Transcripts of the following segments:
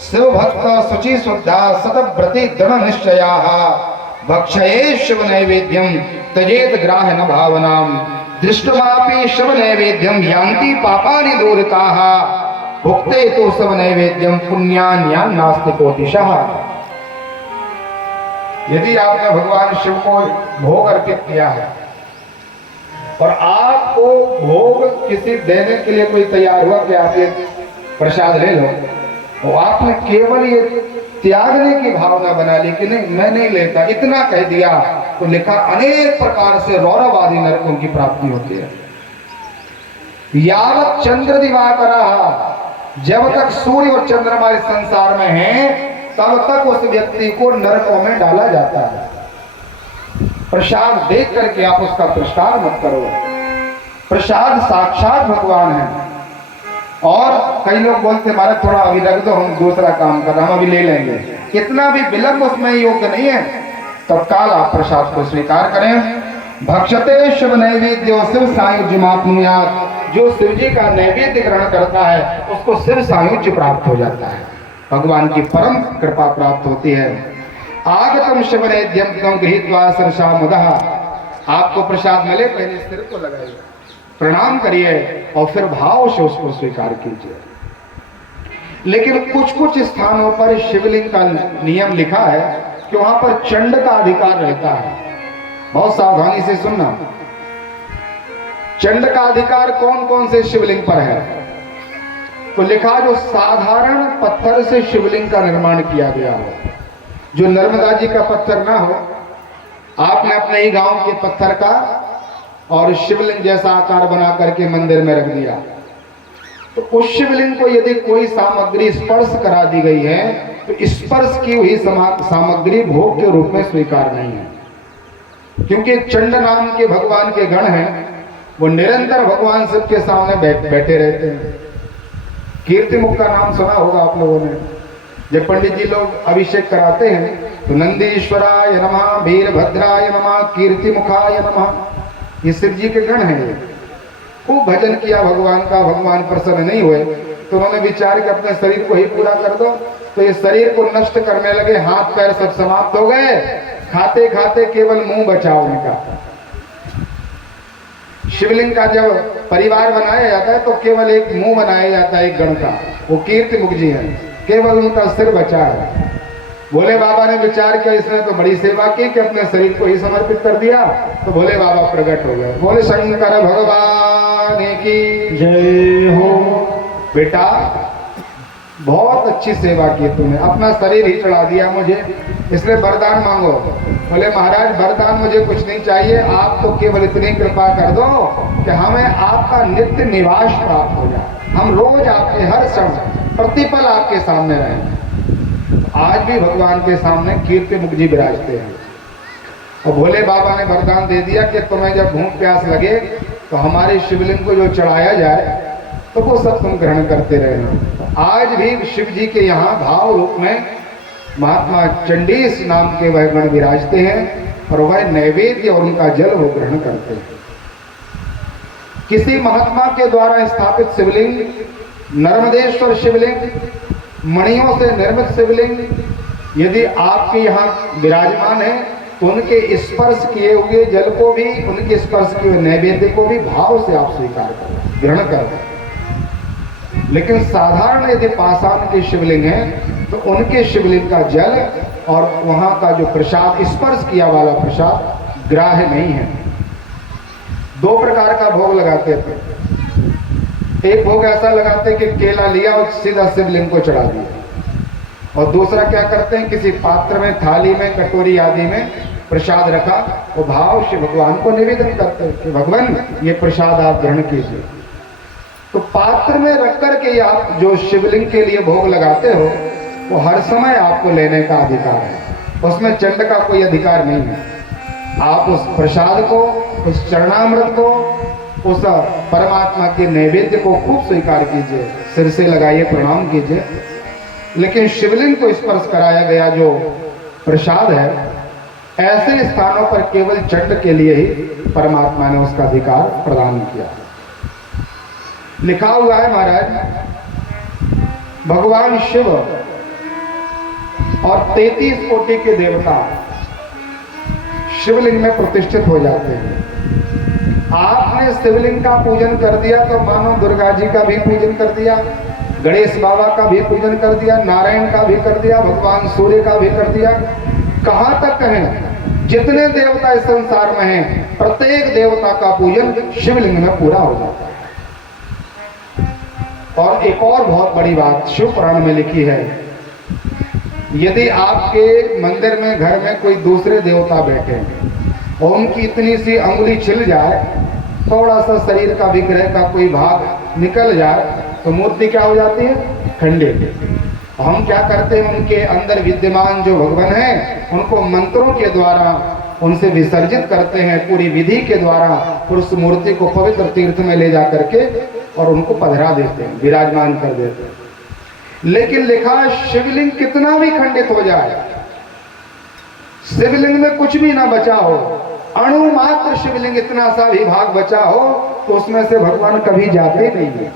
शिव भक्त शुचि शुद्धा सतव्रति दृढ़ निश्चया भक्षये शिव नैवेद्यम तजेत ग्राह न भावनाम दृष्टवापि शिव नैवेद्यम यान्ति पापानि दूरिताः भुक्ते तो शिव नैवेद्यम पुण्यान्यान नास्तिकोतिशः। यदि आपने भगवान शिव को भोग अर्पित किया है और आपको भोग किसी देने के लिए कोई तैयार हुआ कि आप ये प्रसाद ले लो, तो आपने केवल ये त्यागने की भावना बना ली कि नहीं मैं नहीं लेता, इतना कह दिया, तो लिखा अनेक प्रकार से रौरव आदि नरकों की प्राप्ति होती है। यावत चंद्र दिवाकर, जब तक सूर्य और चंद्रमा इस संसार में हैं तब तक उस व्यक्ति को नरकों में डाला जाता है। प्रसाद देख करके आप उसका तिरस्कार मत करो। प्रसाद साक्षात भगवान है। और कई लोग बोलते हमारा थोड़ा अभी रख दो, हम दूसरा काम कर रहे हम अभी ले लेंगे, इतना भी विलंब उसमें योग्य नहीं है। तत्काल आप प्रसाद को स्वीकार करें। भक्षते शिव नैवेद्य शिव सायुज्य माप्नुयात्, जो शिव जी का नैवेद्य ग्रहण करता है उसको शिव सायुज्य प्राप्त हो जाता है, भगवान की परम कृपा प्राप्त होती है। आगतम शिव नैवेद्यम गृहीत्वा सरसा मुदः, आपको प्रसाद मिले पहले सिर को लगाइए, प्रणाम करिए और फिर भाव से उसको स्वीकार कीजिए। लेकिन कुछ कुछ स्थानों पर शिवलिंग का नियम लिखा है कि वहां पर चंड का अधिकार रहता है। बहुत सावधानी से सुनना। चंड का अधिकार कौन कौन से शिवलिंग पर है? तो लिखा जो साधारण पत्थर से शिवलिंग का निर्माण किया गया हो, जो नर्मदा जी का पत्थर ना हो, आपने अपने ही गांव के पत्थर का और शिवलिंग जैसा आकार बना करके मंदिर में रख दिया, तो उस शिवलिंग को यदि कोई सामग्री स्पर्श करा दी गई है तो स्पर्श की हुई सामग्री भोग के रूप में स्वीकार नहीं है। क्योंकि चंड नाम के भगवान के गण हैं, वो निरंतर भगवान शिव के सामने बैठे रहते हैं। कीर्ति मुख का नाम सुना होगा आप लोगों ने। जब पंडित जी लोग अभिषेक कराते हैं तो नंदीश्वराय नमः, वीरभद्राय नमः, कीर्ति मुखाय नमः, ये शिव जी के गण हैं। खूब भजन किया भगवान का, भगवान प्रसन्न नहीं हुए तो उन्होंने विचार कि अपने शरीर को ही पूरा कर दो, तो ये शरीर को नष्ट करने लगे, हाथ पैर सब समाप्त हो गए, खाते खाते केवल मुंह बचा उनका। शिवलिंग का जब परिवार बनाया जाता है तो केवल एक मुंह बनाया जाता है एक गण का, वो कीर्ति मुख जी है, केवल उनका सिर बचा है। भोले बाबा ने विचार किया इसने तो बड़ी सेवा की कि अपने शरीर को ही समर्पित कर दिया, तो भोले बाबा प्रकट हो गए। बोले शंकर भगवान की जय हो। बेटा बहुत अच्छी सेवा की तुमने, अपना शरीर ही चढ़ा दिया मुझे, इसलिए वरदान मांगो। बोले महाराज वरदान मुझे कुछ नहीं चाहिए, आप तो केवल इतनी कृपा कर दो कि हमें आपका नित्य निवास प्राप्त हो जाए, हम रोज आपके हर क्षण प्रतिपल आपके सामने रहें। आज भी भगवान के सामने कीर्ति मुख जी विराजते हैं। और भोले बाबा ने वरदान दे दिया कि तुम्हें जब भूख प्यास लगे तो हमारे शिवलिंग को जो चढ़ाया जाए तो वो सब तुम ग्रहण करते रहना। आज भी शिव जी के यहाँ भाव रूप में महात्मा चंडीस नाम के वह गण विराजते हैं और वह नैवेद्य और उनका जल वो ग्रहण करते हैं। किसी महात्मा के द्वारा स्थापित शिवलिंग, नर्मदेश्वर शिवलिंग, मणियों से निर्मित शिवलिंग यदि आपके यहाँ विराजमान है तो उनके स्पर्श किए हुए जल को भी, उनके स्पर्श किए हुए नैवेद्य को भी भाव से आप स्वीकार करें, ग्रहण करें। लेकिन साधारण यदि पाषाण के शिवलिंग हैं तो उनके शिवलिंग का जल और वहां का जो प्रसाद, स्पर्श किया वाला प्रसाद ग्राह्य नहीं है। दो प्रकार का भोग लगाते थे। एक भोग ऐसा लगाते कि केला लिया और सीधा शिवलिंग को चढ़ा दिया, और दूसरा क्या करते हैं किसी पात्र में, थाली में, कटोरी आदि में प्रसाद रखा, वो भाव से भगवान को निवेदन करते हैं कि भगवान ये प्रसाद आप ग्रहण कीजिए। तो पात्र में रख करके आप जो शिवलिंग के लिए भोग लगाते हो वो हर समय आपको लेने का अधिकार है, उसमें चंड का कोई अधिकार नहीं है। आप उस प्रसाद को, उस चरणामृत को, उस परमात्मा के नैवेद्य को खूब स्वीकार कीजिए, सिर से लगाइए, प्रणाम कीजिए। लेकिन शिवलिंग को स्पर्श कराया गया जो प्रसाद है, ऐसे स्थानों पर केवल चंड के लिए ही परमात्मा ने उसका अधिकार प्रदान किया। लिखा हुआ है महाराज, भगवान शिव और 33 कोटि के देवता शिवलिंग में प्रतिष्ठित हो जाते हैं। आपने शिवलिंग का पूजन कर दिया तो मानो दुर्गा जी का भी पूजन कर दिया, गणेश बाबा का भी पूजन कर दिया, नारायण का भी कर दिया, भगवान सूर्य का भी कर दिया। कहाँ तक कहें, जितने देवता इस संसार में हैं, प्रत्येक देवता का पूजन शिवलिंग में पूरा हो जाता है। और एक और बहुत बड़ी बात शिव पुराण में लिखी है, यदि आपके मंदिर में, घर में कोई दूसरे देवता बैठे और उनकी इतनी सी अंगुली छिल जाए, थोड़ा सा शरीर का विग्रह का कोई भाग निकल जाए, तो मूर्ति क्या हो जाती है? खंडित। हम क्या करते हैं, उनके अंदर विद्यमान जो भगवान हैं उनको मंत्रों के द्वारा उनसे विसर्जित करते हैं, पूरी विधि के द्वारा उस मूर्ति को पवित्र तीर्थ में ले जा करके और उनको पधरा देते हैं, विराजमान कर देते हैं। लेकिन लिखा शिवलिंग कितना भी खंडित हो जाए, शिवलिंग में कुछ भी ना बचा हो, अणु मात्र शिवलिंग इतना सा भी भाग बचा हो, तो उसमें से भगवान कभी जाते नहीं है।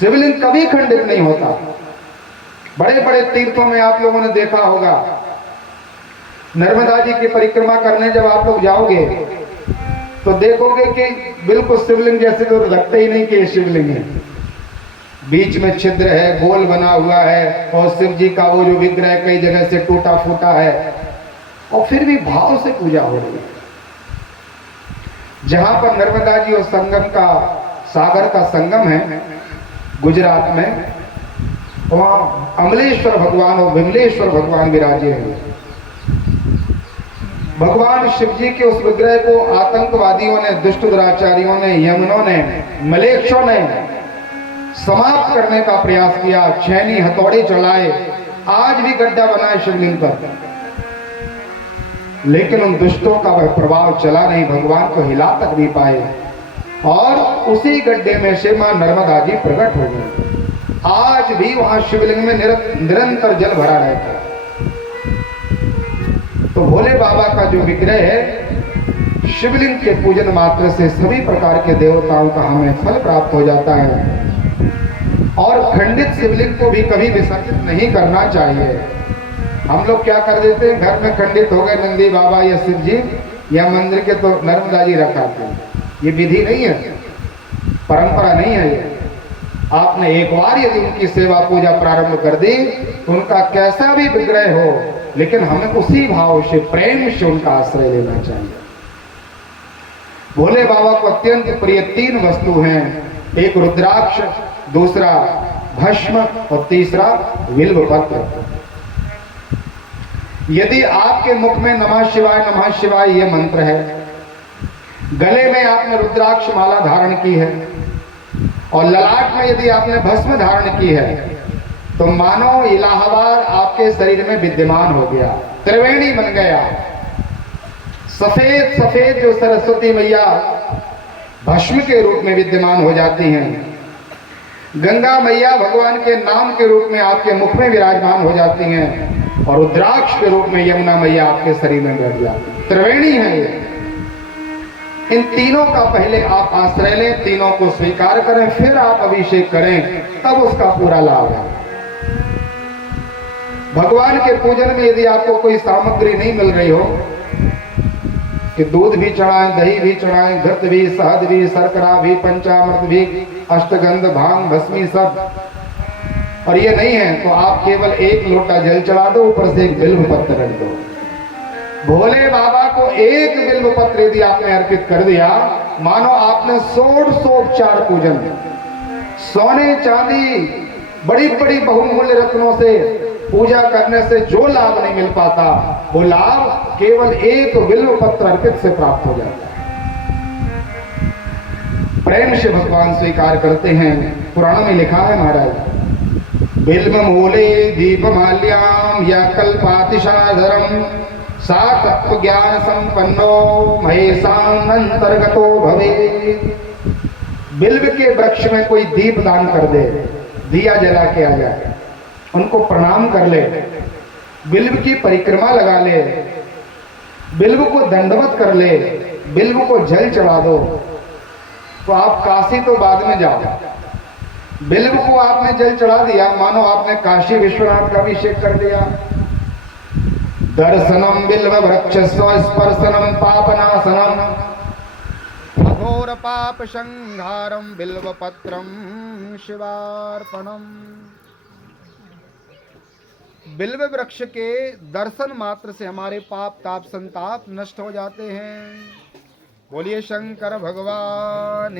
शिवलिंग कभी खंडित नहीं होता। बड़े बड़े तीर्थों में आप लोगों ने देखा होगा, नर्मदा जी की परिक्रमा करने जब आप लोग जाओगे तो देखोगे कि बिल्कुल शिवलिंग जैसे तो लगते ही नहीं कि ये शिवलिंग है। बीच में छिद्र है, गोल बना हुआ है, और शिव जी का वो जो विग्रह कई जगह से टूटा फूटा है, और फिर भी भाव से पूजा हो रही है। जहां पर नर्मदा जी और संगम का, सागर का संगम है गुजरात में, वहां अमलेश्वर भगवान और विमलेश्वर भगवान विराजे हैं। भगवान शिव जी के उस विग्रह को आतंकवादियों ने, दुष्ट दुराचारियों ने, यमनों ने, मलेच्छों ने समाप्त करने का प्रयास किया, छेनी हथौड़े चलाए, आज भी गड्ढा बनाए शिवलिंग पर, लेकिन उन दुष्टों का वह प्रभाव चला नहीं, भगवान को हिला तक नहीं पाए, और उसी गड्ढे में से मां नर्मदा जी प्रकट हो गई। आज भी वहां शिवलिंग में निरंतर जल भरा रहता है। तो भोले बाबा का जो विग्रह है, शिवलिंग के पूजन मात्र से सभी प्रकार के देवताओं का हमें फल प्राप्त हो जाता है। और खंडित शिवलिंग को भी कभी विसर्जित नहीं करना चाहिए। हम लोग क्या कर देते हैं, घर में खंडित हो गए नंदी बाबा या शिव जी या मंदिर के, तो नर्मदा जी रखाते हैं। ये विधि नहीं है, परंपरा नहीं है ये। आपने एक बार यदि उनकी सेवा पूजा प्रारंभ कर दी, उनका कैसा भी विग्रह हो, लेकिन हमें उसी भाव से, प्रेम से उनका आश्रय लेना चाहिए। भोले बाबा को अत्यंत प्रिय 3 वस्तु हैं, एक रुद्राक्ष, दूसरा भस्म और तीसरा बिल्व पत्र। यदि आपके मुख में नमः शिवाय ये मंत्र है, गले में आपने रुद्राक्ष माला धारण की है, और ललाट में यदि आपने भस्म धारण की है, तो मानो इलाहाबाद आपके शरीर में विद्यमान हो गया, त्रिवेणी बन गया। सफेद सफेद जो सरस्वती मैया भस्म के रूप में विद्यमान हो जाती हैं, गंगा मैया भगवान के नाम के रूप में आपके मुख में विराजमान हो जाती हैं, और रुद्राक्ष के रूप में यमुना मैया आपके शरीर में बैठ जाती है। त्रिवेणी है ये। इन तीनों का पहले आप आश्रय लें, तीनों को स्वीकार करें, फिर आप अभिषेक करें, तब उसका पूरा लाभ है। भगवान के पूजन में यदि आपको कोई सामग्री नहीं मिल रही हो कि दूध भी चढ़ाएं, दही भी चढ़ाएं, घृत भी, शहद भी, शर्करा भी, पंचामृत भी, अष्टगंध, भांग, भस्मी सब, और ये नहीं है तो आप केवल 1 लोटा जल चढ़ा दो, ऊपर से एक बिल्व पत्र रख दो। भोले बाबा को एक बिल्व पत्र यदि आपने अर्पित कर दिया, मानो आपने 100 पूजन, सोने चांदी बड़ी बड़ी बहुमूल्य रत्नों से पूजा करने से जो लाभ नहीं मिल पाता, वो लाभ केवल एक बिल्व पत्र अर्पित से प्राप्त हो जाता है। प्रेम से भगवान स्वीकार करते हैं। पुराणों में लिखा है महाराज, बिल्व मूले दीपमाल्याम या कल्पातिशाधरम सा तत्व ज्ञान संपन्नो महेशानंतर्गतो भवे। बिल्व के वृक्ष में कोई दीप दान कर दे, दिया जला के आ जाए, उनको प्रणाम कर ले, बिल्व की परिक्रमा लगा ले, बिल्व को दंडवत कर ले, बिल्व को जल चढ़ा दो, तो आप काशी तो बाद में जाओ, बिल्व को आपने जल चढ़ा दिया, मानो आपने काशी विश्वनाथ का अभिषेक कर दिया। दर्शनम बिल्व वृक्ष स्पर्शनम पापनाशनम घोर पाप संहारम बिल्व पत्रम शिवार्पणम। बिल्व वृक्ष के दर्शन मात्र से हमारे पाप ताप संताप नष्ट हो जाते हैं। बोलिए शंकर भगवान